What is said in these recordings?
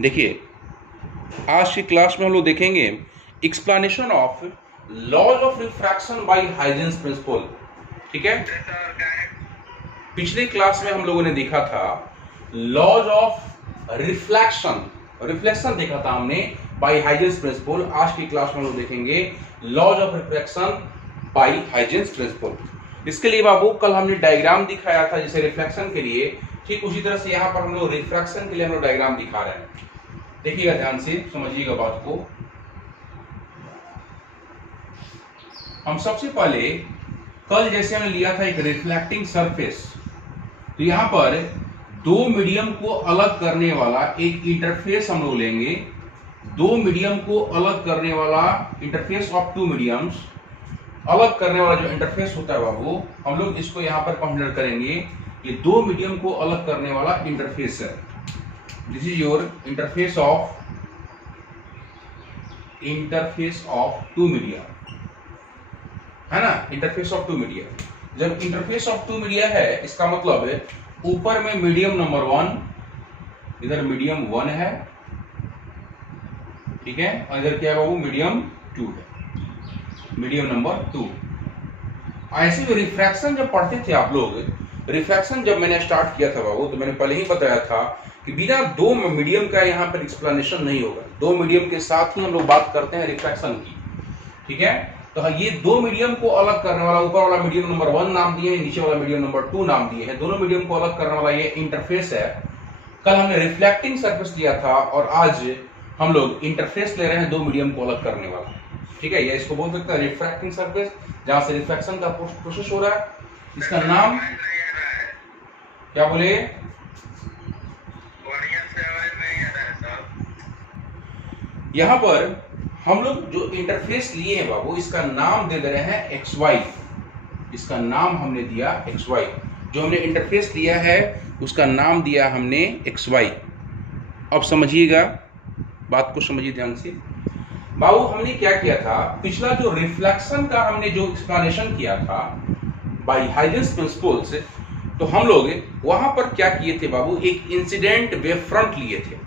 देखिए, आज की क्लास में हम लोग देखेंगे explanation of laws of refraction by Huygens principle. ठीक है, पिछले क्लास में हम लोगों ने देखा था लॉज ऑफ रिफ्लेक्शन देखा था हमने बाय हाइजेंस प्रिंसिपल। आज की क्लास में हम लोग देखेंगे laws of reflection by Huygens principle. इसके लिए बाबू कल हमने डायग्राम दिखाया था जैसे रिफ्लेक्शन के लिए, ठीक उसी तरह से यहाँ पर हम लोग रिफ्रैक्शन के लिए हम लोग डायग्राम दिखा रहे हैं। देखिएगा ध्यान से, समझिएगा बात को। हम सबसे पहले कल जैसे हमने लिया था एक रिफ्लेक्टिंग सरफेस, तो यहां पर दो मीडियम को अलग करने वाला एक इंटरफेस हम लोग लेंगे। दो मीडियम को अलग करने वाला इंटरफेस ऑफ टू मीडियम्स, अलग करने वाला जो इंटरफेस होता है बाबू, हम लोग इसको यहां पर कंसीडर करेंगे। ये दो मीडियम को अलग करने वाला इंटरफेस है। This is your interface of two media, है ना, इंटरफेस ऑफ टू मीडिया। जब इंटरफेस ऑफ टू मीडिया है, इसका मतलब है ऊपर में मीडियम नंबर 1, इधर मीडियम 1 है, ठीक है, और इधर क्या है बाबू, मीडियम 2 है, मीडियम नंबर 2। ऐसे जो रिफ्रैक्शन जब पढ़ते थे आप लोग, रिफ्रैक्शन जब मैंने स्टार्ट किया था बाबू, तो मैंने पहले ही बताया था कि बिना दो मीडियम का यहाँ पर एक्सप्लेनेशन नहीं होगा। दो मीडियम के साथ ही हम लोग बात करते हैं रिफ्रैक्शन की, ठीक है। तो ये दो मीडियम को अलग करने वाला, ऊपर वाला मीडियम नंबर 1 नाम दिए हैं, नीचे वाला मीडियम नंबर 2 नाम दिए हैं। दोनों मीडियम को अलग करने वाला ये इंटरफेस है। कल हमने रिफ्लेक्टिंग सरफेस लिया था और आज हम लोग इंटरफेस ले रहे हैं दो मीडियम को अलग करने वाला, ठीक है। या इसको बोल सकते हैं रिफ्रैक्टिंग सरफेस, जहां से रिफ्लेक्शन का प्रोसेस हो रहा है। इसका नाम क्या बोले, यहां पर हम लोग जो इंटरफेस लिए हैं बाबू, इसका नाम दे दे रहे हैं XY। इसका नाम हमने दिया XY। जो हमने इंटरफेस लिया है उसका नाम दिया हमने XY। अब समझिएगा बात को, समझिए ध्यान से बाबू। हमने क्या किया था, पिछला जो रिफ्लेक्शन का हमने जो एक्सप्लेनेशन किया था बाय हाइजेंस प्रिंसिपल से, तो हम लोग वहां पर क्या किए थे बाबू, एक इंसिडेंट वेव फ्रंट लिए थे।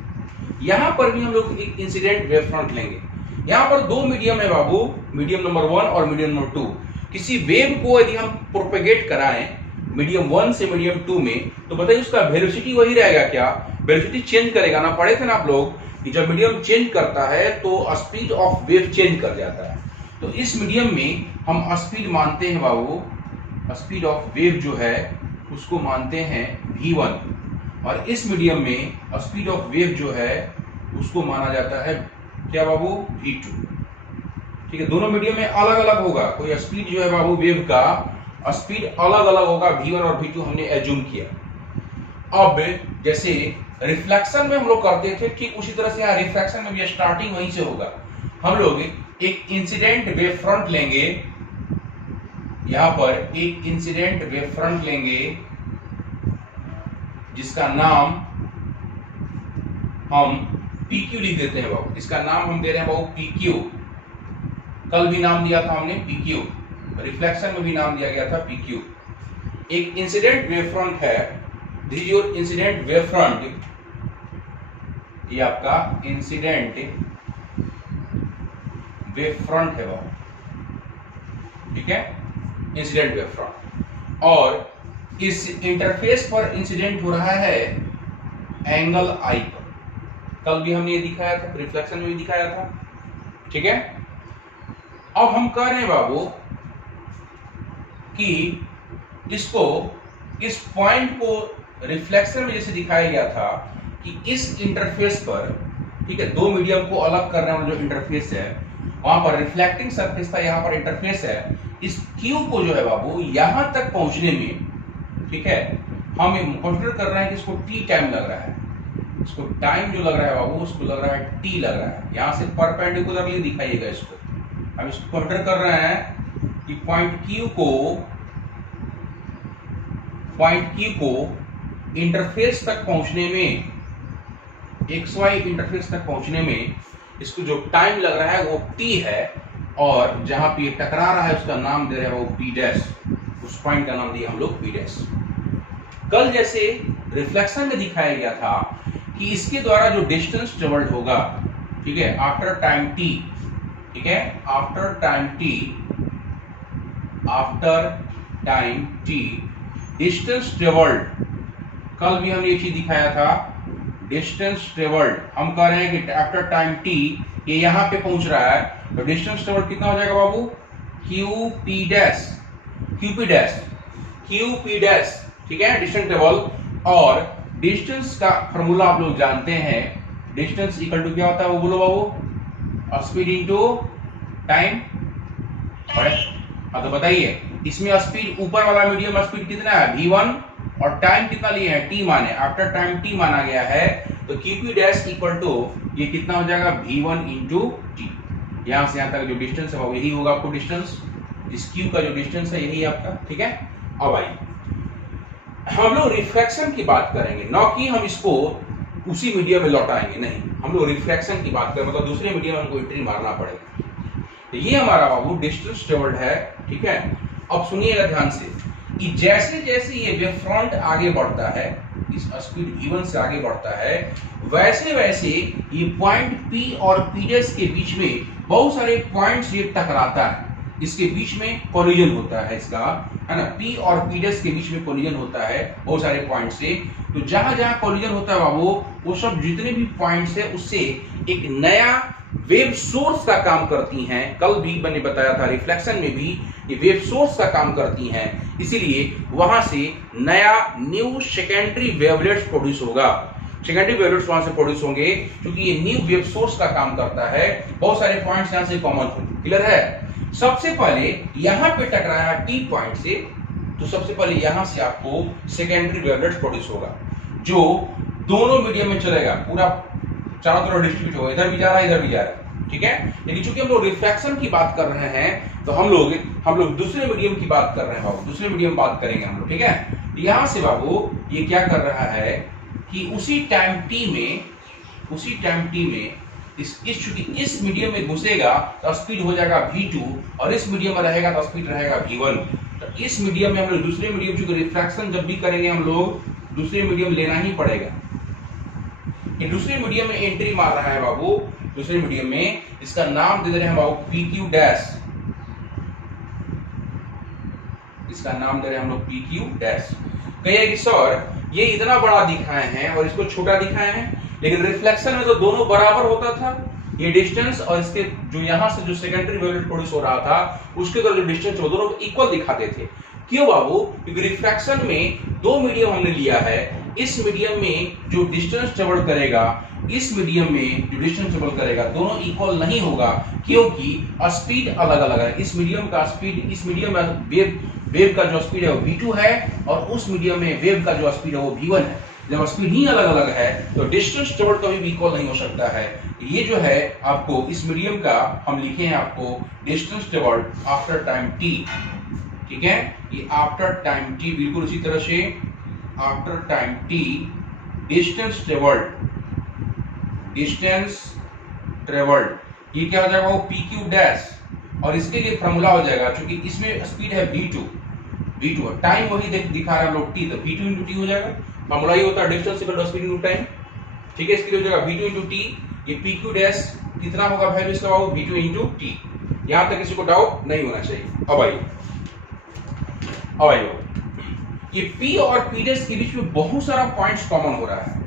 यहां पर भी हम लोग एक इंसिडेंट वेव फ्रंट लेंगे। यहां पर दो मीडियम है बाबू, मीडियम नंबर 1 और मीडियम नंबर 2। किसी वेव को यदि हम प्रोपेगेट कराएं मीडियम 1 से मीडियम 2 में, तो बताइए उसका वेलोसिटी वही रहेगा क्या, वेलोसिटी चेंज करेगा ना। पढ़े थे ना आप लोग कि जब मीडियम चेंज करता है तो स्पीड ऑफ वेव चेंज कर जाता है। तो इस मीडियम में हम स्पीड मानते हैं बाबू, स्पीड ऑफ वेव जो है उसको मानते हैं v1, और इस मीडियम में स्पीड ऑफ वेव जो है उसको माना जाता है क्या बाबू, v2, ठीक है। दोनों मीडियम में अलग अलग होगा, कोई स्पीड जो है बाबू वेव का स्पीड अलग अलग होगा, v1 और v2 हमने एज्यूम किया। अब जैसे रिफ्लेक्शन में हम लोग करते थे, ठीक उसी तरह से यहाँ रिफ्रैक्शन में भी स्टार्टिंग वहीं से होगा। हम लोग एक इंसिडेंट वेव फ्रंट लेंगे, यहां पर एक इंसिडेंट वेव फ्रंट लेंगे जिसका नाम हम PQ लिख देते हैं बाबू। इसका नाम हम दे रहे हैं बाबू PQ। कल भी नाम दिया था हमने PQ, रिफ्लेक्शन में भी नाम दिया गया था PQ। एक इंसिडेंट वेव फ्रंट है, this is your incident wave front. ये आपका इंसिडेंट वेव फ्रंट है बाबू, ठीक है, इंसिडेंट वेव फ्रंट। और इस इंटरफेस पर इंसिडेंट हो रहा है एंगल I पर। कल भी हमने ये दिखाया था, रिफ्लेक्शन में भी दिखाया था, ठीक है। अब हम कह रहे हैं बाबू कि इसको, इस पॉइंट को रिफ्लेक्शन में जैसे दिखाया गया था कि इस इंटरफेस पर, ठीक है, दो मीडियम को अलग करने वाला जो इंटरफेस है वहां पर रिफ्लेक्टिंग सरफेस था, यहां पर इंटरफेस है। इस Q को जो है बाबू यहां तक पहुंचने में, ठीक है, हम कंसीडर कर रहे हैं कि इसको T टाइम लग रहा है। इसको टाइम जो लग रहा है बाबू, उसको लग रहा है T लग रहा है। यहां से परपेंडिकुलरली दिखाइएगा इसको। हम इसको कंसीडर कर रहे हैं कि पॉइंट Q को इंटरफेस तक पहुंचने में, XY इंटरफेस तक पहुंचने में इसको जो टाइम लग रहा है वो T है, और जहां पे टकरा रहा है उसका नाम दे रहे हैं वो P'। उस पॉइंट का नाम दिया हम लोग P'। कल जैसे रिफ्लेक्शन में दिखाया गया था कि इसके द्वारा जो डिस्टेंस ट्रेवल्ड होगा, ठीक है, आफ्टर टाइम टी, ठीक है, after time T distance travelled, कल भी हमने ये चीज दिखाया था, डिस्टेंस ट्रेवल्ड हम कह रहे हैं कि आफ्टर टाइम टी ये यहां पे पहुंच रहा है, तो डिस्टेंस ट्रेवल्ड कितना हो जाएगा बाबू, क्यूपी डैश, ठीक है, डिस्टेंस ट्रेवल। और डिस्टेंस का फॉर्मूला आप लोग जानते हैं, डिस्टेंस इक्वल टू क्या होता है वो बोलो बाबू, स्पीड इनटू टाइम। तो बताइए इसमें स्पीड, ऊपर वाला मीडियम स्पीड कितना है v1 और टाइम कितना लिए हैं t माने, आफ्टर टाइम t माना गया है, तो qp डैश इक्वल टू ये कितना हो जाएगा v1 इंटू टी। यहां से यहां तक जो डिस्टेंस है वो यही होगा आपको डिस्टेंस, इस q का जो डिस्टेंस है यही आपका, ठीक है। अब आइए हम लोग रिफ्रैक्शन की बात करेंगे, ना कि हम इसको उसी मीडियम में लौटाएंगे, नहीं, हम लोग रिफ्रैक्शन की बात करें, मतलब दूसरे मीडियम में हमको एंट्री मारना पड़ेगा। तो ये हमारा बाबू डिस्टेंस ट्रेवल्ड है, ठीक है। अब सुनिएगा ध्यान से कि जैसे जैसे ये वेव फ्रंट आगे बढ़ता है, इस स्पीड v1 से आगे बढ़ता है, वैसे वैसे ये पॉइंट P और P' के बीच में बहुत सारे पॉइंट्स ये टकराता है, इसके बीच में कोलिजन होता है इसका, है ना, P और P' के बीच में कोलिजन होता है बहुत सारे पॉइंट से। तो जहां जहां कोलिजन होता है बाबू, वो सब जितने भी पॉइंट्स है उससे एक नया वेव सोर्स का काम करती हैं। कल भी मैंने बताया था रिफ्लेक्शन में भी ये वेव सोर्स का काम करती हैं, इसीलिए वहां से नया न्यू सेकेंडरी वेवलेट्स प्रोड्यूस होगा, सेकेंडरी वेवलेट्स वहां से प्रोड्यूस होंगे, क्योंकि ये न्यू वेव सोर्स का काम करता है, बहुत सारे पॉइंट्स यहां से कॉमन होंगे। क्लियर है। सबसे पहले यहां पे टकराया टी पॉइंट से, तो सबसे पहले यहां से आपको सेकेंडरी वेवलेट्स प्रोड्यूस होगा, जो दोनों मीडियम में चलेगा, पूरा चारों तरफ डिस्ट्रीब्यूट होगा, इधर भी जा रहा है इधर भी जा रहा है, ठीक है। लेकिन चूंकि हम लोग रिफ्रैक्शन की बात कर रहे हैं, तो हम लोग दूसरे मीडियम की बात कर रहे हैं बाबू, दूसरे मीडियम बात करेंगे हम लोग, ठीक है। यहां से बाबू ये क्या कर रहा है कि उसी टाइम टी में इस मीडियम में घुसेगा तो स्पीड हो जाएगा v2, और इस मीडियम में रहेगा तो स्पीड रहेगा v1। तो इस मीडियम में हम लोग दूसरे मीडियम, चूंकि रिफ्रैक्शन जब भी करेंगे हम लोग दूसरे मीडियम लेना ही पड़ेगा। ये दूसरे मीडियम में एंट्री मार रहा है बाबू, दूसरे मीडियम में, इसका नाम दे दे रहे हैं बाबू PQ डैश, इसका नाम दे रहे हैं हम लोग PQ डैश। कहिए कि सर ये इतना बड़ा दिखाए हैं और इसको छोटा दिखाए हैं, लेकिन रिफ्लेक्शन में तो दोनों बराबर होता था, ये डिस्टेंस और इसके जो यहां से जो सेकेंडरी वेवलेट प्रोड्यूस हो रहा था उसके जो डिस्टेंस वो दोनों इक्वल दिखाते थे। क्यों बाबू? क्योंकि रिफ्रैक्शन में दो मीडियम हमने लिया है, इस मीडियम में जो डिस्टेंस ट्रेवल करेगा, इस मीडियम में जो डिस्टेंस ट्रेवल करेगा, दोनों इक्वल नहीं होगा, क्योंकि स्पीड अलग अलग है। इस मीडियम का स्पीड, इस मीडियम में वेव का जो स्पीड है वो v2 है, और उस मीडियम में वेव का जो स्पीड है वो v1 है। जब स्पीड ही अलग अलग है तो डिस्टेंस ट्रेवल कभी भी इक्वल नहीं हो सकता है। ये जो है आपको इस मीडियम का हम लिखे हैं आपको distance travel after time t, ठीक है। ये आफ्टर टाइम t, बिल्कुल उसी तरह से after time t distance travelled ये क्या हो जाएगा वो PQ डैश, और इसके लिए फॉर्मूला हो जाएगा, क्योंकि इसमें स्पीड है v2 टाइम वही दिखा रहा है हम लोग t, तो v2 into t हो जाएगा। फॉर्मूला ये होता है distance equal to speed into time, ठीक है। इसके लिए हो जाएगा v2 into t, ये PQ डैश कितना होगा वैल्यू इसका होगा v2 into t। यहां तक किसी को डाउट नहीं होना चाहिए। अब आइए ये P और P डैश के बीच में बहुत सारा पॉइंट्स कॉमन हो रहा है,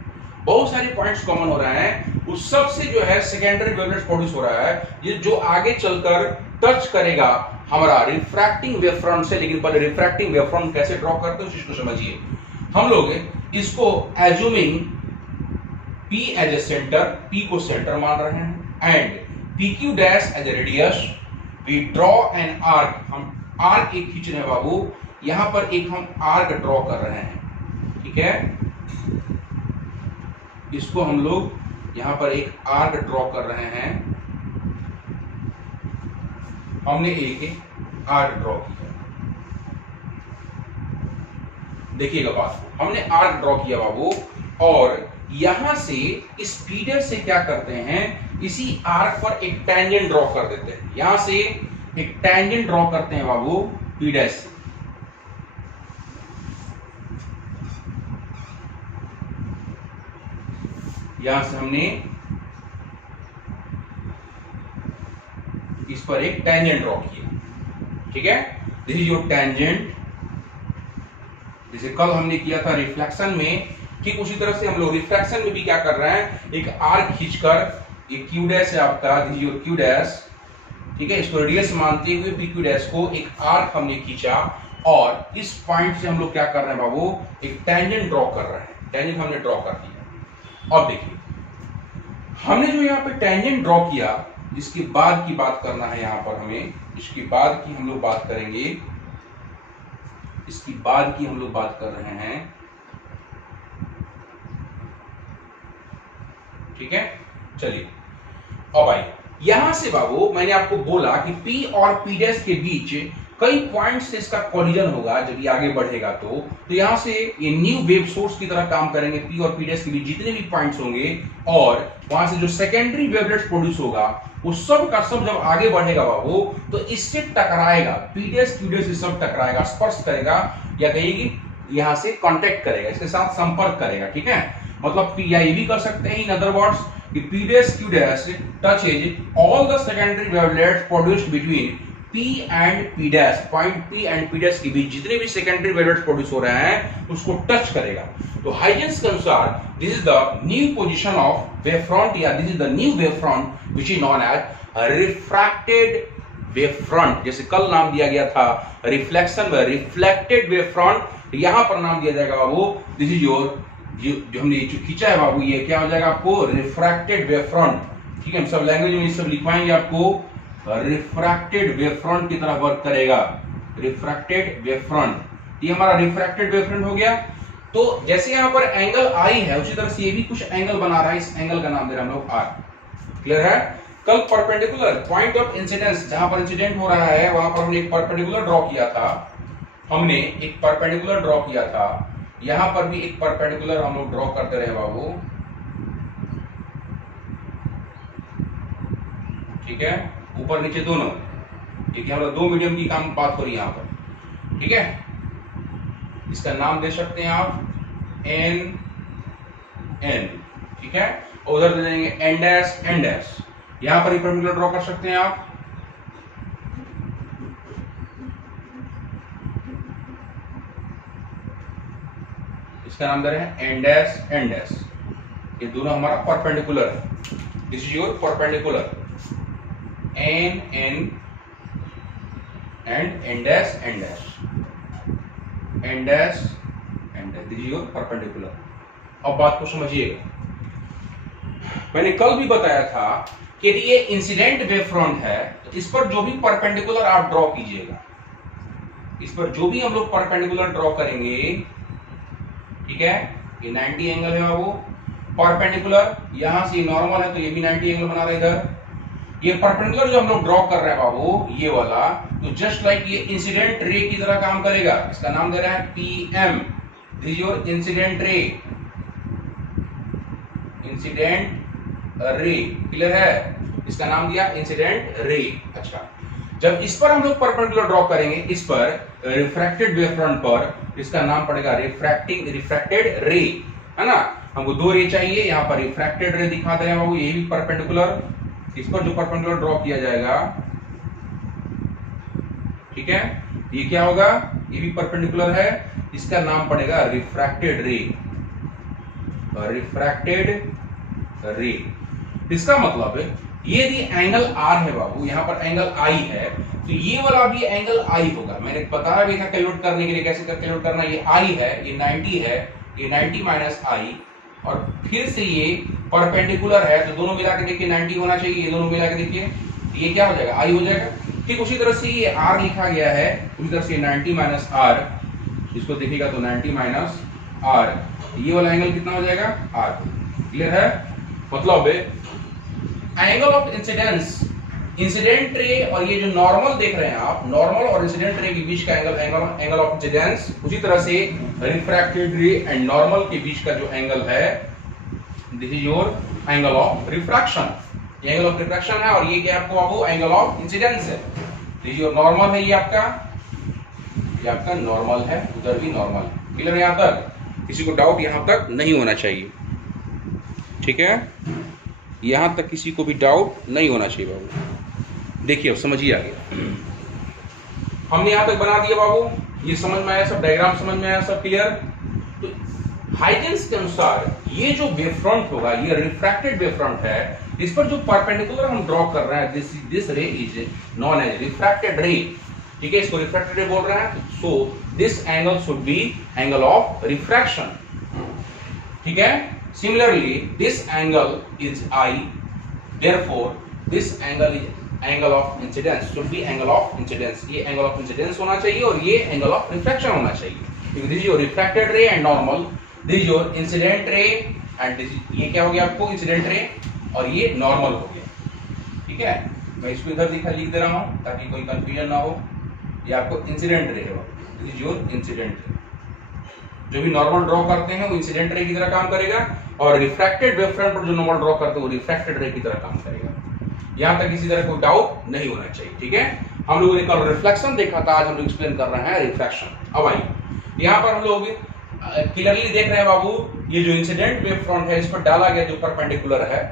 बहुत सारे पॉइंट्स कॉमन हो रहे हैं, उस सब से जो है सेकेंडरी वेवलेट्स प्रोड्यूस हो रहा है, ये जो आगे चलकर टच करेगा हमारा रिफ्रैक्टिंग वेव फ्रंट से। लेकिन पहले रिफ्रैक्टिंग वेव फ्रंट कैसे ड्रॉ करते हैं इसको समझिए। हम लोग इसको assuming P as a centre, P को सेंटर मान रहे हैं, and PQ dash as a radius, we draw an arc, हम आर्क एक खींच रहे हैं बाबू, यहां पर एक हम आर्क ड्रॉ कर रहे हैं, ठीक है। इसको हम लोग यहां पर एक आर्क ड्रॉ कर रहे हैं, हमने एक आर्क ड्रॉ किया, देखिएगा बात, हमने आर्क ड्रॉ किया बाबू, और यहां से इस फीडर से क्या करते हैं, इसी आर्क पर एक टेंजेंट ड्रॉ कर देते हैं, यहां से एक टेंजेंट ड्रॉ करते हैं बाबू फीडर से। यहां से हमने इस पर एक टेंजेंट ड्रॉ किया, ठीक है। This is your tangent. जैसे कल हमने किया था रिफ्लेक्शन में, ठीक उसी तरह से हम लोग रिफ्रैक्शन में भी क्या कर रहे हैं, एक आर्क खींचकर, एक क्यू डैश है आपका, this is your Q dash, ठीक है। इसको रेडियस मानते हुए पी क्यू डैश को एक आर्क हमने खींचा और इस पॉइंट से हम लोग क्या कर रहे हैं बाबू, एक टेंजेंट ड्रॉ कर रहे हैं। टेंजेंट हमने ड्रॉ कर दिया। अब देखिए हमने जो यहाँ पे टेंजेंट ड्रॉ किया, इसके बाद की बात करना है यहाँ पर हमें, इसके बाद की हम लोग बात करेंगे, इसकी बाद की हम लोग बात कर रहे हैं, ठीक है। चलिए अब आइए यहां से बाबू, मैंने आपको बोला कि P और P डैश के बीच कई पॉइंट से इसका कोलिजन होगा जब ये आगे बढ़ेगा। तो यहां से ये न्यू वेव सोर्स की तरह काम करेंगे। P और P डैश के बीच जितने भी पॉइंट्स होंगे और वहां से जो सेकेंडरी वेवलेट्स प्रोड्यूस होगा वो सब का सब जब आगे बढ़ेगा बाबू, तो इससे टकराएगा, P डैश Q डैश से सब टकराएगा, स्पर्श करेगा या कहेगी यहां से कांटेक्ट करेगा, इसके साथ संपर्क करेगा, ठीक है। मतलब P या ये भी कर सकते हैं इन अदर वर्ड्स कि P dash Q dash touches all the secondary wavelets produced between P and P dash, point P and P dash के बीच जितने भी सेकेंडरी वेवलेट्स प्रोड्यूस हो रहे हैं उसको टच करेगा। तो हाइजेंस के अनुसार this is the new position of wave front, या this is the new wave front which is known as refracted wave front. जैसे कल नाम दिया गया था रिफ्लेक्शन में रिफ्लेक्टेड वेव फ्रंट, यहां पर नाम दिया जाएगा बाबू, दिस इज योर जो हमने जो खींचा है बाबू, ये क्या हो जाएगा आपको, रिफ्रैक्टेड वेव फ्रंट, ठीक है। हम सब लैंग्वेज में सब लिखवाएंगे आपको, रिफ्रैक्टेड वेव फ्रंट की तरह वर्क करेगा, रिफ्रैक्टेड वेव फ्रंट। ये हमारा रिफ्रैक्टेड वेव फ्रंट हो गया। तो जैसे यहां पर एंगल आई है उसी तरह से ये भी कुछ एंगल बना रहा है, इस एंगल का नाम दे रहे हैं हम लोग आर। क्लियर है। कल परपेंडिकुलर पॉइंट ऑफ इंसिडेंस, जहां पर इंसिडेंट हो रहा है वहां पर हमने एक परपेंडिकुलर ड्रॉ किया था, हमने एक परपेंडिकुलर ड्रॉ किया था। यहां पर भी एक परपेंडिकुलर हम लोग ड्रॉ करते रहे बाबू, ठीक है, ऊपर नीचे दोनों, क्योंकि हम लोग दो मीडियम की काम बात हो रही है यहां पर, ठीक है। इसका नाम दे सकते हैं आप एन एन, ठीक है, और उधर दे देंगे एन डैश एन डैश। यहां पर परपेंडिकुलर ड्रॉ कर सकते हैं आप, इसका नाम दे रहे हैं एन डैश एन डैश। ये दोनों हमारा परपेंडिकुलर है, this is your perpendicular N N and N dash N dash, N dash N dash, this is your perpendicular. अब बात को समझिएगा, मैंने कल भी बताया था कि यदि ये इंसिडेंट वेव फ्रंट है तो इस पर जो भी परपेंडिकुलर आप ड्रॉ कीजिएगा, इस पर जो भी हम लोग परपेंडिकुलर ड्रॉ करेंगे, ठीक है, ये 90 एंगल है बाबू, परपेंडिकुलर यहां से नॉर्मल है तो ये भी 90 एंगल बना रहा है इधर। ये परपेंडिकुलर जो हम लोग ड्रॉ कर रहे हैं बाबू, ये वाला, तो जस्ट लाइक ये इंसिडेंट रे की तरह काम करेगा। इसका नाम दे रहा है PM, this is your incident ray, incident ray. Clear है, इसका नाम दिया इंसिडेंट रे। अच्छा, जब इस पर हम लोग परपेंडिकुलर ड्रॉ करेंगे, इस पर रिफ्रैक्टेड वेव फ्रंट पर, इसका नाम पड़ेगा रिफ्रैक्टेड रे, है ना। हमको दो रे चाहिए, यहाँ पर रिफ्रैक्टेड रे दिखा दे बाबू, ये भी परपेंडिकुलर, इस पर जो परपेंडिकुलर ड्रॉ किया जाएगा, ठीक है, ये क्या होगा, ये भी परपेंडिकुलर है, इसका नाम पड़ेगा रिफ्रैक्टेड रे, रिफ्रैक्टेड रे। इसका मतलब ये यदि एंगल R है बाबू, यहाँ पर एंगल I है, तो ये वाला भी एंगल I होगा। मैंने बताया भी था कैलकुलेट करने के लिए कैसे कैलकुलेट करना। ये I है, ये 90 है, ये 90 माइनस I, और फिर से ये परपेंडिकुलर है, तो दोनों मिला के देखिए 90 होना चाहिए, ये दोनों मिला के देखिए ये क्या हो जाएगा, I हो जाएगा। ठीक उसी तरह से ये R लिखा गया है, उसी तरह से 90 माइनस R, इसको देखिएगा तो 90 माइनस R, ये वाला एंगल कितना हो जाएगा, R। क्लियर है। मतलब angle of incidence, incident ray और ये जो नॉर्मल देख रहे हैं आप, नॉर्मल और इंसिडेंट रे के बीच का एंगल ऑफ इंसिडेंस, उसी तरह से रिफ्रैक्टेड रे एंड नॉर्मल के बीच का जो एंगल है, this is your angle of refraction. ये एंगल ऑफ रिफ्रैक्शन है, और ये क्या आपको आपको एंगल ऑफ इंसिडेंस है। दिस इज योर नॉर्मल है, ये आपका नॉर्मल है, उधर भी नॉर्मल है। क्लियर है, यहां तक किसी को डाउट यहां तक नहीं होना चाहिए। ठीक है, यहां तक किसी को भी डाउट नहीं होना चाहिए बाबू। देखिए अब समझिए आगे, हमने यहां तक बना दिया बाबू, ये समझ में आया सब, डायग्राम समझ में आया सब, क्लियर। तो हाइजेंस के अनुसार ये जो वेव फ्रंट होगा, ये रिफ्रैक्टेड वेव फ्रंट है, इस पर जो परपेंडिकुलर हम ड्रॉ कर रहे हैं, दिस रे इज नॉन एज रिफ्रैक्टेड रे, ठीक है, इसको रिफ्रैक्टेड रे बोल रहे हैं। So this angle should be angle of refraction, ठीक है। Similarly this angle is I, therefore this angle is angle of incidence, should be angle of incidence, ये एंगल ऑफ इंसिडेंस होना चाहिए और ये एंगल ऑफ रिफ्रैक्शन होना चाहिए, क्योंकि this is your refracted ray and normal, this is your incident ray and this, ये क्या हो गया आपको, इंसिडेंट रे, और ये नॉर्मल हो गया, ठीक है। मैं इसको इधर लिख दे रहा हूं ताकि कोई कंफ्यूजन ना हो, ये आपको इंसिडेंट रे है, this is your incident ray. जो भी नॉर्मल ड्रॉ करते हैं वो इंसिडेंट रे की तरह काम करेगा, और रिफ्रैक्टेड वेव फ्रंट पर जो नॉर्मल ड्रॉ करते हैं वो रिफ्रैक्टेड रे की तरह काम करेगा। यहां तक किसी तरह कोई डाउट नहीं होना चाहिए, ठीक है। हम लोगों ने कल रिफ्लेक्शन देखा था, आज हम लोग एक्सप्लेन कर रहे हैं रिफ्रैक्शन। अब आइए यहां पर हम लोग क्लियरली देख रहे हैं बाबू, ये जो इंसिडेंट वेव फ्रंट है इस पर डाला गया जो परपेंडिकुलर है,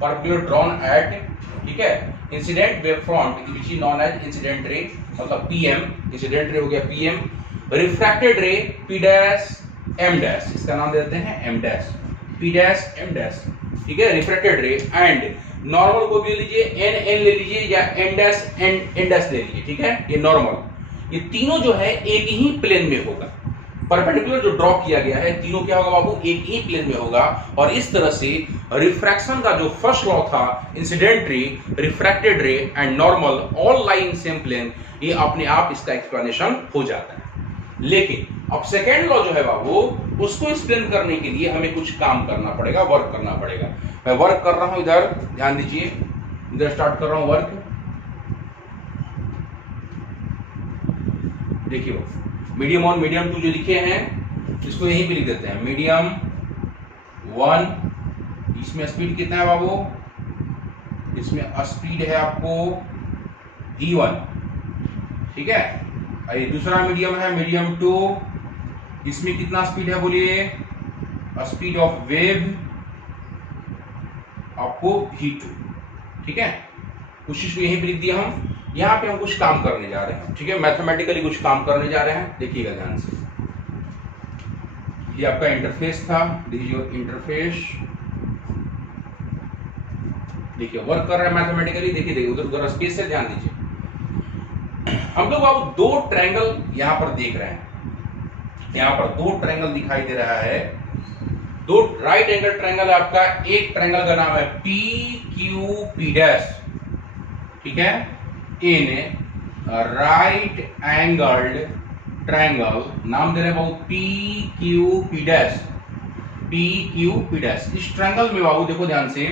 परपेंडिकुलर ड्रॉन एट, ठीक है, incident wave front which is known as incident ray, मतलब पीएम, इंसिडेंट रे हो गया PM, refracted ray P dash M dash, इसका नाम देते हैं M dash, P dash M dash, ठीक है, रिफ्रैक्टेड रे, एंड नॉर्मल को भी लीजिए, एन एन ले लीजिए या एन डैश एन डैश ले लीजिए, ठीक है। ये नॉर्मल, ये तीनों जो है एक ही प्लेन में होगा, परपेंडिकुलर जो ड्रॉ किया गया है तीनों क्या होगा बाबू, एक ही प्लेन में होगा। और इस तरह से रिफ्रैक्शन का जो फर्स्ट लॉ था, incident ray, refracted ray and normal all lie in same plane, ये अपने आप इसका एक्सप्लेनेशन हो जाता है। लेकिन अब सेकेंड लॉ जो है बाबू, उसको एक्सप्लेन करने के लिए हमें कुछ काम करना पड़ेगा, वर्क करना पड़ेगा। मैं वर्क कर रहा हूं, इधर ध्यान दीजिए, इधर स्टार्ट कर रहा हूं वर्क, देखिए मीडियम 1 मीडियम 2 जो लिखे हैं इसको यहीं पे लिख देते हैं, मीडियम 1, इसमें स्पीड कितना है बाबू, इसमें स्पीड है आपको v1, ठीक है। ये दूसरा मीडियम है मीडियम 2, इसमें कितना स्पीड है बोलिए, स्पीड ऑफ वेव आपको v2, ठीक है। कुछ इसको यहीं पे लिख दिया हम। यहां पे हम कुछ काम करने जा रहे हैं, ठीक है, मैथमेटिकली कुछ काम करने जा रहे हैं, देखिएगा ध्यान से। ये आपका इंटरफेस था, दिस इज योर इंटरफेस, देखिए वर्क कर रहा है मैथमेटिकली, देखिए उधर स्पेस है, ध्यान दीजिए। हम लोग अब दो ट्रायंगल यहां पर देख रहे हैं, यहां पर दो ट्रायंगल दिखाई दे रहा है, दो राइट एंगल ट्रायंगल है आपका, एक ट्रायंगल का नाम है पी क्यू पी डैश, ठीक है, इन राइट एंगल्ड ट्रायंगल, नाम दे रहे हैं बाबू P Q P dash, P Q P dash. इस ट्रायंगल में बाबू देखो ध्यान से,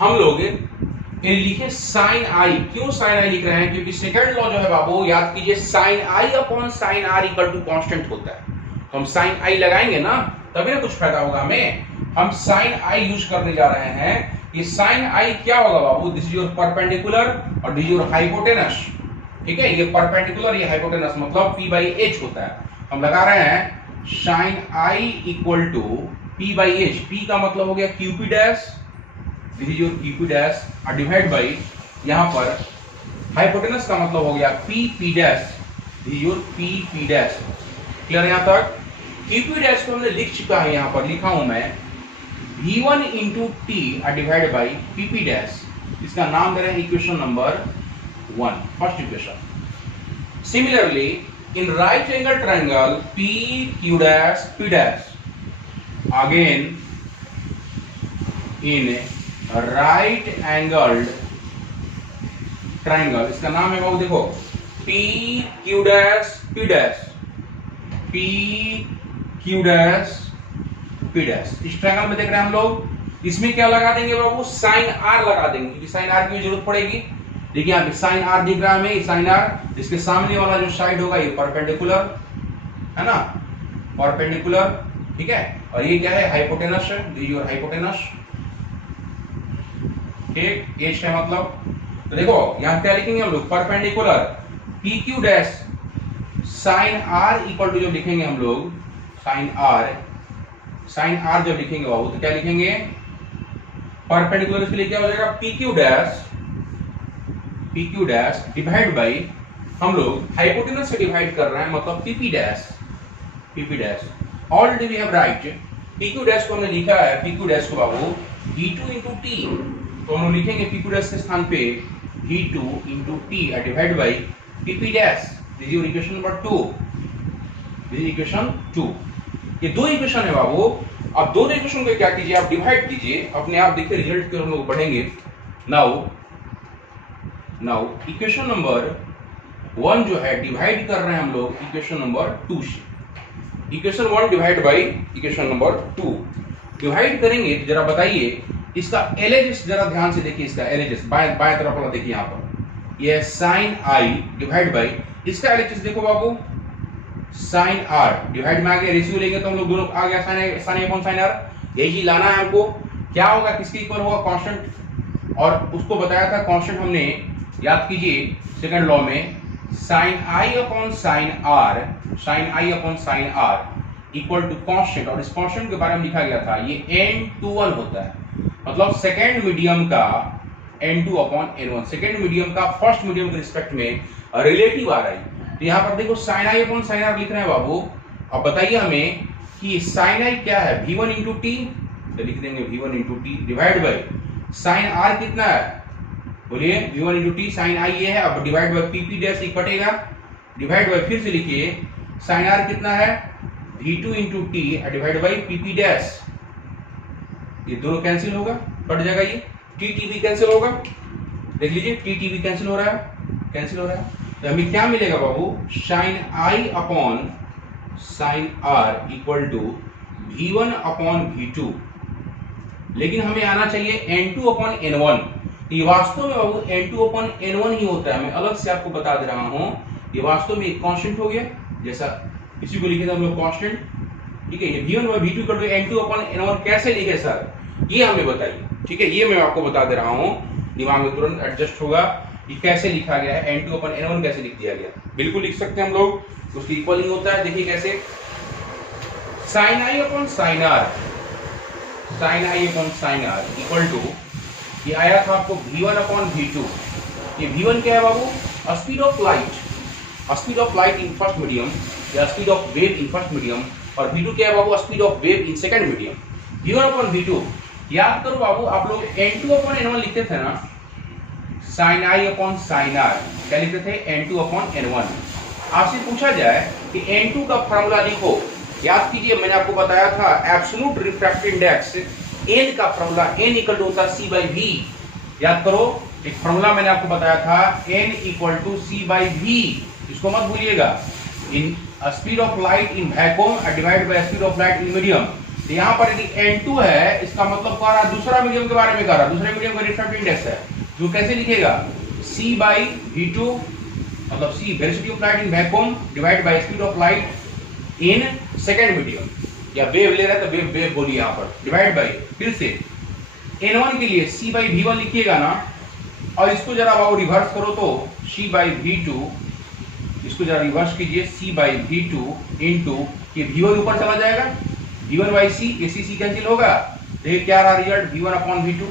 हम लोग ये लिखे साइन आई, क्यों साइन आई लिख रहे हैं, क्योंकि सेकंड लॉ जो है बाबू याद कीजिए, sine I upon sine R equal to constant होता है। हम साइन आई लगाएंगे ना तभी ना कुछ फायदा होगा हमें, हम साइन आई यूज करने जा रहे हैं। ये साइन आई क्या होगा बाबू, दिस इज योर परपेंडिकुलर और दिस इज योर हाइपोटेनस, ठीक है। ये परपेंडिकुलर, ये हाइपोटेनस, मतलब पी बाई एच होता है। हम लगा रहे हैं sine I equal to P by H, पी का मतलब हो गया Q P dash, this is your Q P dash, और डिवाइड बाई यहां पर हाइपोटेनस का मतलब हो गया P P dash, this is your P P dash. Clear यहां तक। क्यू पी डैश को हमने लिख चुका है, यहां पर लिखा हूं मैं v1 into T divide by P P dash, इसका नाम दे रहे हैं equation number 1, first equation. Similarly in right angle triangle P Q dash P dash, again in right angled triangle, इसका नाम है बाबू देखो P Q dash P dash, P Q dash P dash. इस ट्रायंगल में देख रहे हैं हम लोग, इसमें क्या लगा देंगे बाबू, साइन आर लगा देंगे, क्योंकि साइन आर की जरूरत पड़ेगी। देखिए यहाँ पे साइन आर दिख रहा है हमें, साइन आर, इसके सामने वाला जो साइड होगा ये परपेंडिकुलर है ना, परपेंडिकुलर, ठीक है, और ये क्या है, हाइपोटेनस है, दिस इज योर हाइपोटेनस, ठीक, एच का मतलब। तो देखो यहाँ क्या लिखेंगे हम लोग, perpendicular P Q dash sine R equal to, जो लिखेंगे हम लोग साइन आर जब लिखेंगे बाबू तो क्या लिखेंगे, परपेंडिकुलर इसके लिए क्या हो जाएगा, PQ डैश डिवाइड बाई, हम लोग हाइपोटेनस से डिवाइड कर रहे हैं मतलब PP dash already we have write PQ dash को हमने लिखा है, PQ डैश को बाबू V2 into T, तो हम लोग लिखेंगे PQ डैश के स्थान पे V2 into T divide by PP dash. This is equation number 2, this is equation 2। ये दो इक्वेशन है बाबू। अब दोनों इक्वेशन को क्या कीजिए, आप डिवाइड कीजिए, अपने आप देखिए रिजल्ट के हम लोग बढ़ेंगे। नाउ इक्वेशन नंबर 1 जो है डिवाइड कर रहे हैं हम लोग इक्वेशन नंबर 2 से। Equation 1 divide by equation number 2 divide करेंगे तो जरा बताइए इसका LHS जरा ध्यान से देखिए, इसका LHS बाएं तरफ वाला देखिए, यहाँ पर ये साइन आई डिवाइड बाई, इसका LHS देखो बाबू साइन आर डिवाइड में आ गया, रेशियो लेंगे तो हम लोग दोनों आ गया साइन अपॉन साइन आर। यही चीज लाना है हमको। क्या होगा, किसके इक्वल होगा, कांस्टेंट, और उसको बताया था कांस्टेंट हमने, याद कीजिए सेकंड लॉ में sine I upon sine R equal to constant, और इस कांस्टेंट के बारे में लिखा गया था ये n2 होता है, मतलब सेकेंड मीडियम का n2 upon n1, second medium का फर्स्ट मीडियम के रिस्पेक्ट में रिलेटिव आ रहा है। तो यहाँ पर देखो sine I upon sine R लिख रहे हैं बाबू। अब बताइए हमें कि साइन आई क्या है, V1 इंटू टी, तो लिख देंगे V1 into T divide by sine R कितना है, बोलिए V1 इंटू टी, साइन आई ये है, अब डिवाइड बाई PP डैश ही कटेगा, डिवाइड बाई फिर से लिखिए साइन आर कितना है V2 into T divide by PP dash, ये दोनों कैंसिल होगा, कट जाएगा, ये TTV कैंसिल होगा, देख लीजिए TTV कैंसिल हो रहा है। तो हमें क्या मिलेगा बाबू, sine I upon sine R equal to V1 upon V2, लेकिन हमें आना चाहिए N2 अपॉन N1। ये वास्तव में बाबू N2 अपॉन N1 ही होता है, मैं अलग से आपको बता दे रहा हूं, ये वास्तव में एक कांस्टेंट हो गया, जैसा इसी को लिखे थे हम लोग कांस्टेंट, ठीक है। ये V1 by V2 equal to N2 upon N1 कैसे लिखे सर, ये हमें बताइए, ठीक है। ये मैं आपको बता दे रहा हूं, दिमाग में तुरंत एडजस्ट होगा ये कैसे लिखा गया है, N2 अपन N1 कैसे लिख दिया गया, बिल्कुल लिख सकते हैं हम लोग, उसकी इक्वल ही होता है। देखिए कैसे, sine I upon sine R equal to, ये आया था आपको V1 अपॉन V2। ये V1 क्या है बाबू, speed of light in first medium, या speed of wave in first medium, और V2 क्या है बाबू, speed of wave in second medium. V1 upon V2 याद करो बाबू, आप लोग N2 अपॉन N1 लिखते थे ना, sine I upon sine R क्या लिखते थे, N2 अपॉन N1। आपसे पूछा जाए कि N2 का फॉर्मूला लिखो, याद कीजिए मैंने आपको बताया था एब्सोल्यूट रिफ्रैक्टिव इंडेक्स N का फॉर्मूला N इक्वल टू होता है C बाई V। याद करो एक फॉर्मूला मैंने आपको बताया था N equal to C by V, इसको मत भूलिएगा। In speed of light in vacuum divide by speed of light in medium. यहाँ पर यदि N2 है, इसका मतलब कह रहा है दूसरा मीडियम के बारे में कह रहा है, दूसरे मीडियम का रिफ्रैक्टिव इंडेक्स है, जो कैसे लिखेगा, C बाई V2, मतलब C velocity of light in vacuum divide by speed of light in second medium, या वेव ले रहा है तो वेव बोलिए यहाँ पर, डिवाइड बाय फिर से N1 के लिए C बाई V1 लिखिएगा ना, और इसको जरा बाबू रिवर्स करो तो C बाई V2, इसको जरा रिवर्स कीजिए C बाई V2 इंटू ये V1 ऊपर चला जाएगा, V1 बाई C, ये C कैंसिल होगा, देखिए क्या रहा रिजल्ट, V1 अपॉन V2।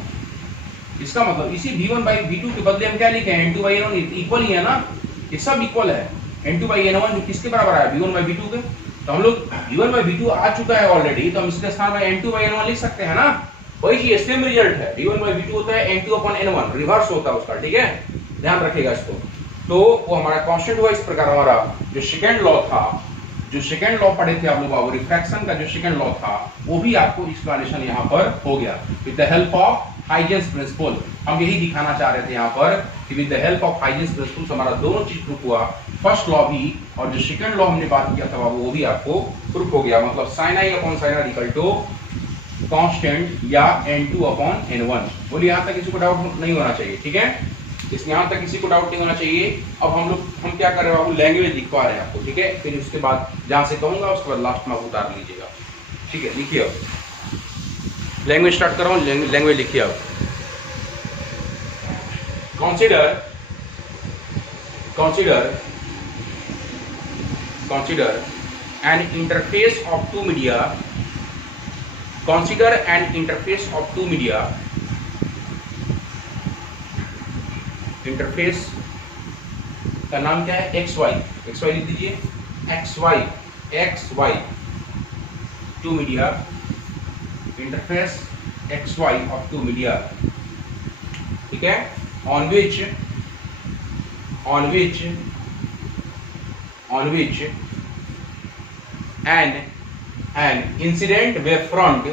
इसका मतलब इसी V1 बाई V2 के बदले हम क्या लिखे हैं, N2 बाई N1, इक्वल ही है ना, ये सब इक्वल है। N2 बाई N1 जो किसके बराबर है, V1 बाई V2 के, तो हम लोग V1 बाई V2 आ चुका है ऑलरेडी, तो हम इसके स्थान पर N2 बाई N1 लिख सकते हैं ना, वही चीज सेम रिजल्ट है। V1 बाई V2 होता है N2 अपॉन N1, रिवर्स होता है उसका, ठीक है, ध्यान रखिएगा इसको। तो वो हमारा कांस्टेंट हुआ, इस प्रकार हमारा जो सेकंड लॉ था, जो सेकंड लॉ पढ़े थे आप लोग बाबू, रिफ्रैक्शन का जो सेकंड लॉ था, वो भी आपको एक्सप्लेनेशन यहाँ पर हो गया with the help of Huygens principle. हम यही दिखाना चाह रहे थे यहाँ पर कि with the help of Huygens principle हमारा दोनों चीज प्रूफ हुआ, फर्स्ट लॉ भी और जो सेकंड लॉ हमने बात किया था बाबू वो भी आपको प्रूफ हो गया। मतलब sine I upon sine R equal to constant या N2 अपॉन N1। बोलिए यहाँ तक किसी को डाउट नहीं होना चाहिए, ठीक है, इसमें यहाँ तक किसी को डाउट नहीं होना चाहिए। अब हम क्या कर रहे हैं बाबू, लैंग्वेज लिखवा रहे हैं आपको, ठीक है, फिर उसके बाद जहाँ से कहूँगा उसके बाद लास्ट में आप उतार लीजिएगा, ठीक है। लिखिए अब लैंग्वेज स्टार्ट कर रहा हूँ, लैंग्वेज लिखिए अब। consider an interface of two media, consider an interface of two media interface का नाम क्या है? X Y. एक्स वाई लिख दीजिए, X Y, X Y two media, interface X Y of two media, ठीक है। On which an incident wavefront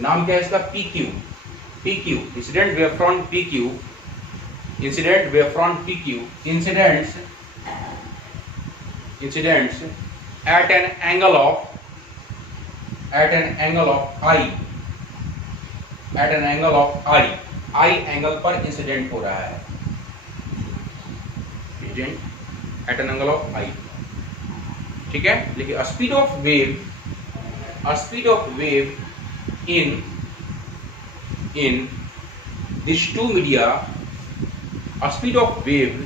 नाम क्या है इसका? PQ, incident wavefront PQ, incidents at an angle of I angle पर incident हो रहा है, at an angle of I, ठीक है। देखिए, a speed of wave in these two media, a speed of wave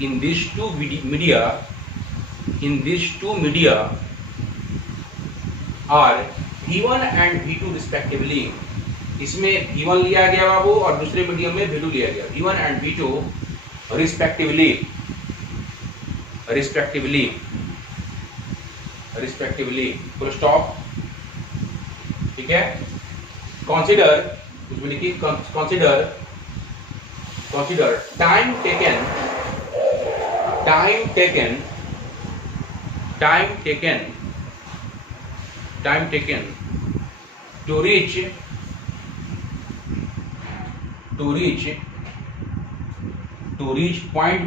in these two media are V1 and V2 respectively। इसमें V1 लिया गया बाबू और दूसरे मीडियम में V2 लिया गया, V1 and V2 respectively, full stop, ठीक है। कंसीडर, उसमें लिखिए consider time taken to reach point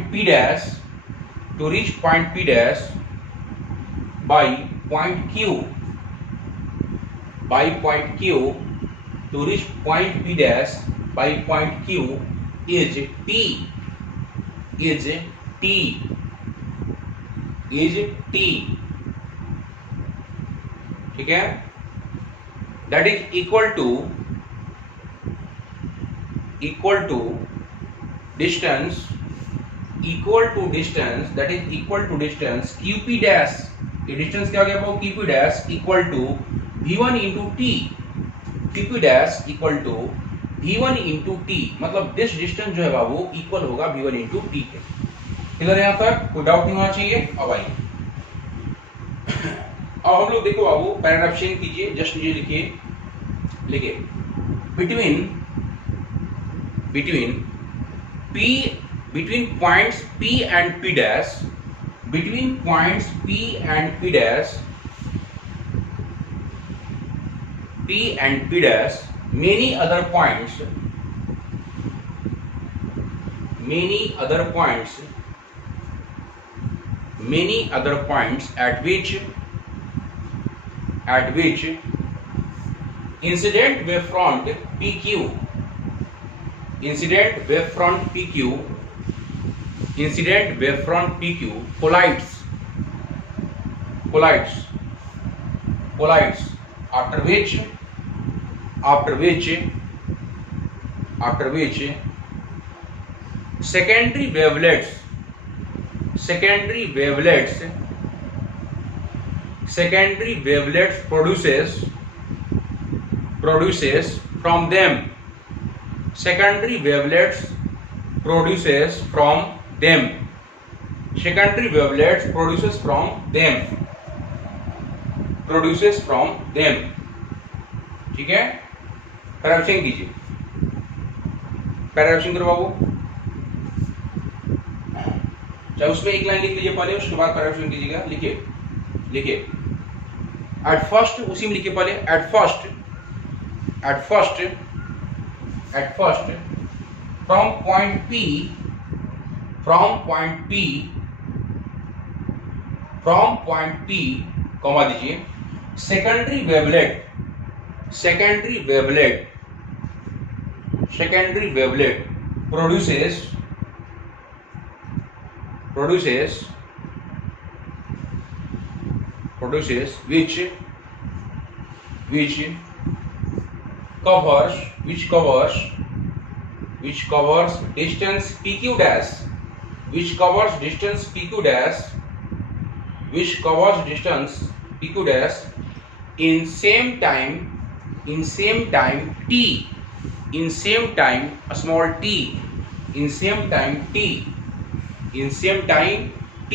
P dash, by point Q, to reach point P dash by point Q is T, ठीक है। that is equal to distance, that is equal to distance QP dash, ये distance क्या हो गया? QP dash equal to V1 into T, QP dash equal to V1 into T, मतलब this distance जो है बाबू equal होगा V1 into T के। इधर यहाँ तक कोई डाउट नहीं होना चाहिए। अब आइए, अब हम लोग देखो बाबू पैराग्राफ चेंज कीजिए, जस्ट ये लिखिए between points P and P dash, many other points at which incident wavefront PQ collides, after which secondary wavelets produces from them, secondary wavelets produces from them, ठीक है। पैराग्राफ कीजिए, paragraph करो बाबू, चाहे उसमें एक लाइन लिख लीजिए पहले, उसके बाद पैराग्राफ कीजिएगा। लिखिए एट फर्स्ट, उसी में लिखिए पहले at first from point P comma दीजिए, secondary wavelet produces which covers distance PQ dash, in same time t, in same time a small t, in same time t, in same time t,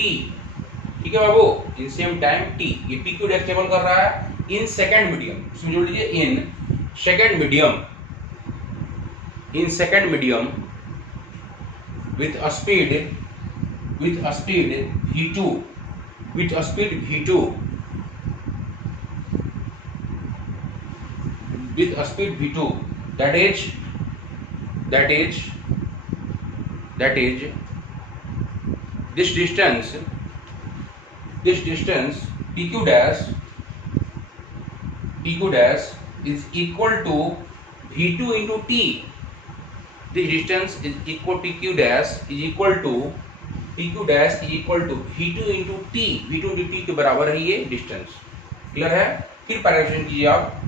ठीक है बाबू, in same time T, ये P Q dash table कर रहा है इन second medium, इसमें जोड़ लीजिए इन second medium, in second medium with a speed v2, with a speed v2, with a speed v2, that is this distance pq dash is equal to v2 into t. This distance is equal pq dash is equal to v2 into t, v2 into t के बराबर है ये distance. Clear है? फिर paragraph कीजिए आप,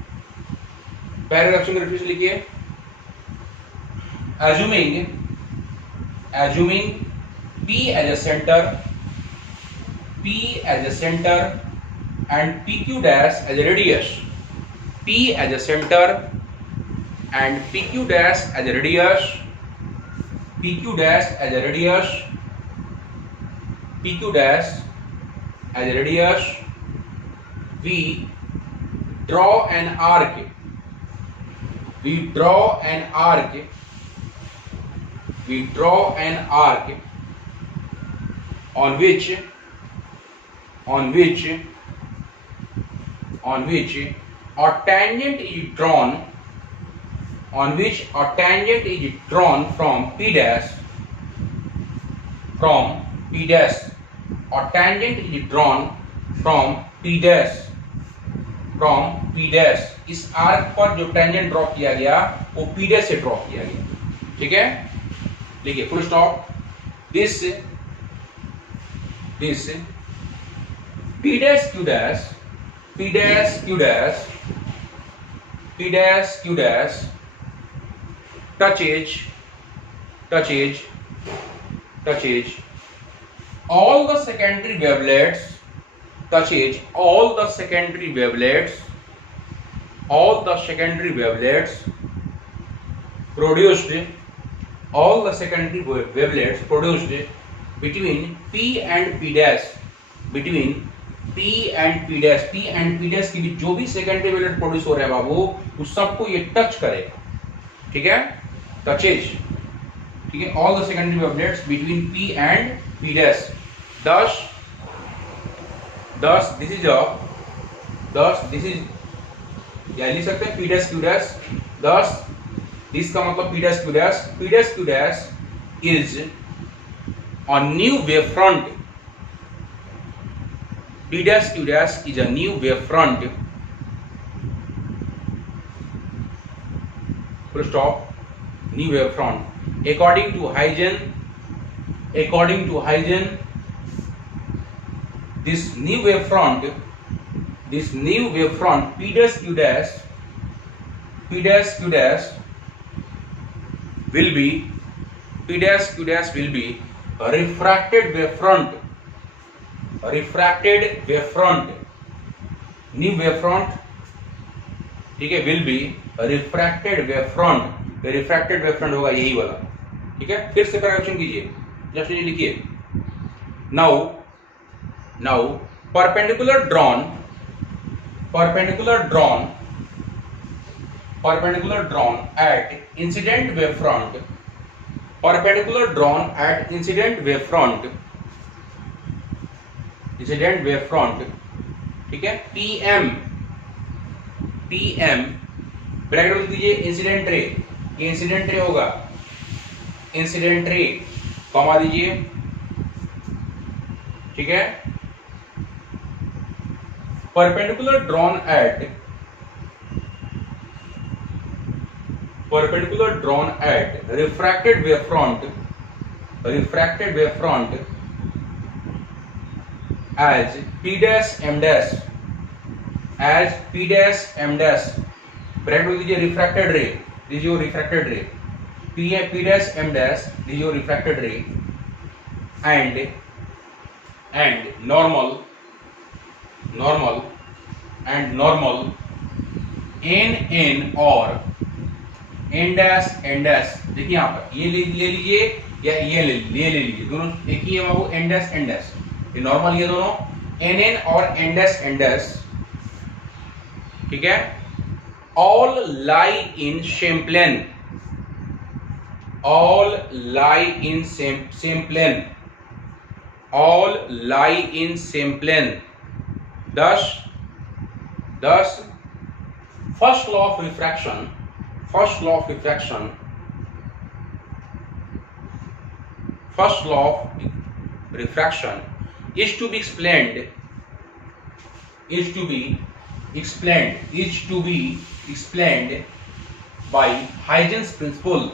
paragraph में reference लिखिए, assuming p as a center and pq dash as a radius, p as a center and pq dash as a radius, pq dash as a radius, pq dash as a radius, we draw an arc, we draw an arc, we draw an arc on which a tangent is drawn, on which a tangent is drawn from p dash, a tangent is drawn from p dash, इस arc पर जो tangent draw किया गया वो p dash से draw किया गया, ठीक है? लिखिए full stop, this p dash q dash touches all the secondary wavelets, produced between p and p dash, p and p dash की भी जो भी सेकेंडरी वेवलेट प्रोड्यूस हो रहा है बाबू उस सबको ये टच करेगा, ठीक है? टचेज, ठीक है, all the secondary wavelets between p and p dash, thus this is या लिख सकते हैं p dash q dash, thus this का मतलब p dash q dash is a new wave front, p dash q dash is a new wave front, full stop, new wave front. According to Huygens, this new wave front p dash q dash will be a refracted wave front, new wave front, ठीक है, will be a refracted wave front, refracted wave front होगा यही वाला, ठीक है? फिर से paragraph कीजिए, जस्ट ये लिखिए, now perpendicular drawn at incident wave front, ठीक है? PM ब्रैकेट में दीजिए इंसिडेंट रे, ये इंसिडेंट रे होगा, इंसिडेंट रे कॉमा दीजिए, ठीक है? perpendicular drawn at refracted wave front as p dash m dash, bracket में दीजिए रिफ्रैक्टेड रे, दीजिए वो रिफ्रैक्टेड रे, p dash m dash दीजिए वो रिफ्रैक्टेड रे, and normal and normal n और n dash n dash, देखिए यहाँ पर ये ले लीजिए या ये ले लीजिए, दोनों एक ही है बाबू, n dash n dash, ये नॉर्मल ये दोनों n और n dash, ठीक है। all lie in same plane, all lie in same plane, all lie in same plane, thus first law of refraction is to be explained by Huygens principle,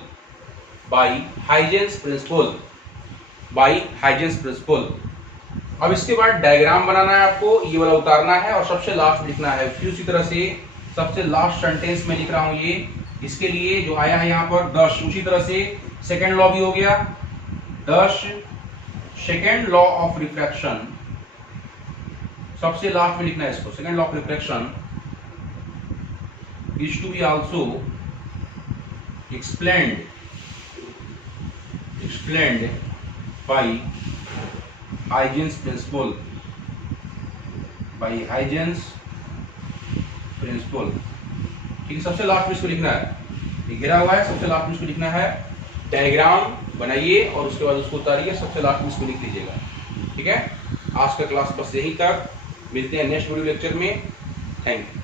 अब इसके बाद diagram बनाना है आपको, ये वाला उतारना है और सबसे लास्ट लिखना है। फिर उसी तरह से सबसे लास्ट सेंटेंस में लिख रहा हूं ये, इसके लिए जो आया है यहाँ पर 10, उसी तरह से सेकेंड लॉ भी हो गया 10, सेकेंड लॉ ऑफ रिफ्रैक्शन, सबसे लास्ट में लिखना है इसको। Second law of refraction is to be also explained by Huygens principle, ठीक है। सबसे लास्ट में इसको लिखना है, ये घिरा हुआ है, सबसे लास्ट में इसको लिखना है। डायग्राम बनाइए और उसके बाद उसको उतारिए, सबसे लास्ट में इसको लिख लीजिएगा, ठीक है। आज का क्लास बस यहीं तक, मिलते हैं नेक्स्ट वीडियो लेक्चर में। Thank you.